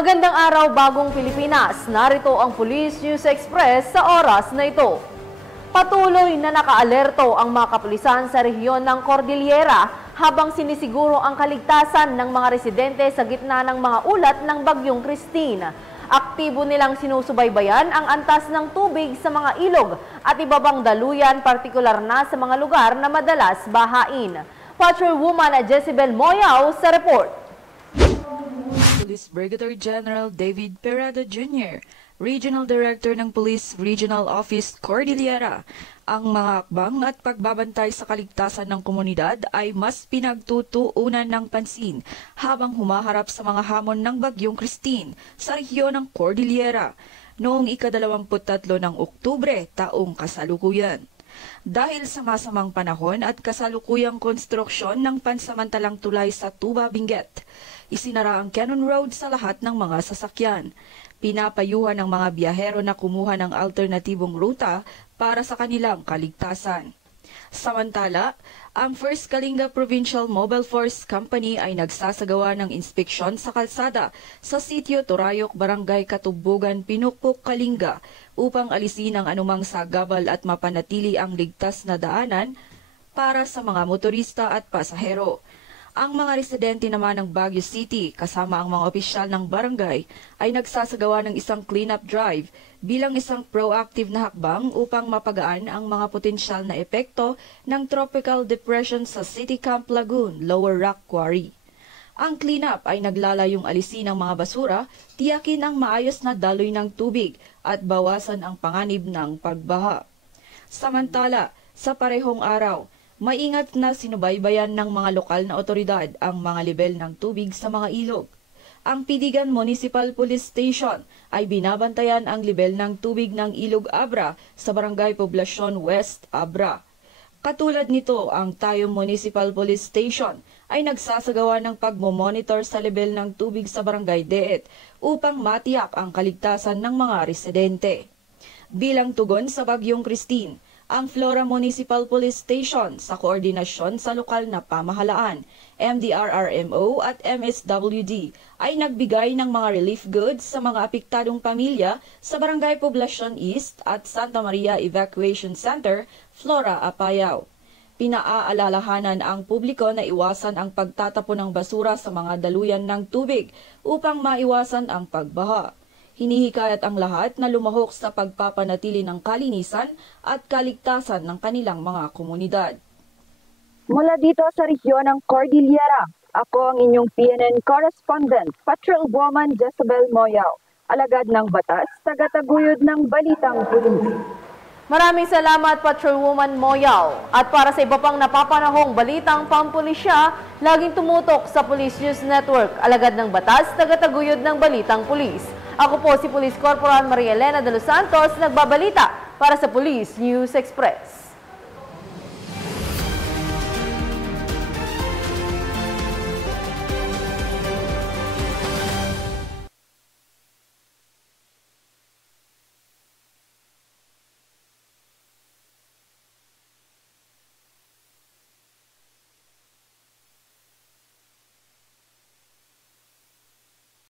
Magandang araw, bagong Pilipinas. Narito ang Police News Express sa oras na ito. Patuloy na nakaalerto ang mga kapulisan sa rehiyon ng Cordillera habang sinisiguro ang kaligtasan ng mga residente sa gitna ng mga ulat ng Bagyong Christine. Aktibo nilang sinusubaybayan ang antas ng tubig sa mga ilog at ibabang daluyan, partikular na sa mga lugar na madalas bahain. Patrolwoman Jezebel Moyao sa report. Police Brigadier General David Perado Jr., Regional Director ng Police Regional Office Cordillera, ang mga hakbang at pagbabantay sa kaligtasan ng komunidad ay mas pinagtutuunan ng pansin habang humaharap sa mga hamon ng Bagyong Christine sa rehiyon ng Cordillera noong ika-23 ng Oktubre taong kasalukuyan. Dahil sa masamang panahon at kasalukuyang konstruksyon ng pansamantalang tulay sa Tuba, Benguet, isinara ang Cannon Road sa lahat ng mga sasakyan. Pinapayuhan ng mga biyahero na kumuha ng alternatibong ruta para sa kanilang kaligtasan. Samantala, ang First Kalinga Provincial Mobile Force Company ay nagsasagawa ng inspeksyon sa kalsada sa sitio Torayok, Barangay Katubugan, Pinukpok, Kalinga upang alisin ang anumang sagabal at mapanatili ang ligtas na daanan para sa mga motorista at pasahero. Ang mga residente naman ng Baguio City kasama ang mga opisyal ng barangay ay nagsasagawa ng isang cleanup drive bilang isang proactive na hakbang upang mapagaan ang mga potensyal na epekto ng tropical depression sa City Camp Lagoon, Lower Rock Quarry. Ang cleanup ay naglalayong alisin ang mga basura, tiyakin ang maayos na daloy ng tubig at bawasan ang panganib ng pagbaha. Samantala, sa parehong araw, maingat na sinubaybayan ng mga lokal na otoridad ang mga lebel ng tubig sa mga ilog. Ang Pidigan Municipal Police Station ay binabantayan ang lebel ng tubig ng Ilog Abra sa Barangay Poblacion West, Abra. Katulad nito, ang Tayum Municipal Police Station ay nagsasagawa ng pagmomonitor sa lebel ng tubig sa Barangay Deet upang matiyak ang kaligtasan ng mga residente. Bilang tugon sa Bagyong Christine, ang Flora Municipal Police Station sa koordinasyon sa lokal na pamahalaan, MDRRMO at MSWD ay nagbigay ng mga relief goods sa mga apektadong pamilya sa Barangay Poblacion East at Santa Maria Evacuation Center, Flora, Apayao. Pinaaalalahanan ang publiko na iwasan ang pagtatapon ng basura sa mga daluyan ng tubig upang maiwasan ang pagbaha. Hinihikayat ang lahat na lumahok sa pagpapanatili ng kalinisan at kaligtasan ng kanilang mga komunidad. Mula dito sa rehiyon ng Cordillera, ako ang inyong PNN correspondent, Patrolwoman Jezebel Moyao, alagad ng batas, tagataguyod ng Balitang Pulis. Maraming salamat, Patrolwoman Moyao. At para sa iba pang napapanahong balitang pampulisya, laging tumutok sa Police News Network, alagad ng batas, tagataguyod ng Balitang Pulis. Ako po si Police Corporal Maria Elena de los Santos, nagbabalita para sa Police News Express.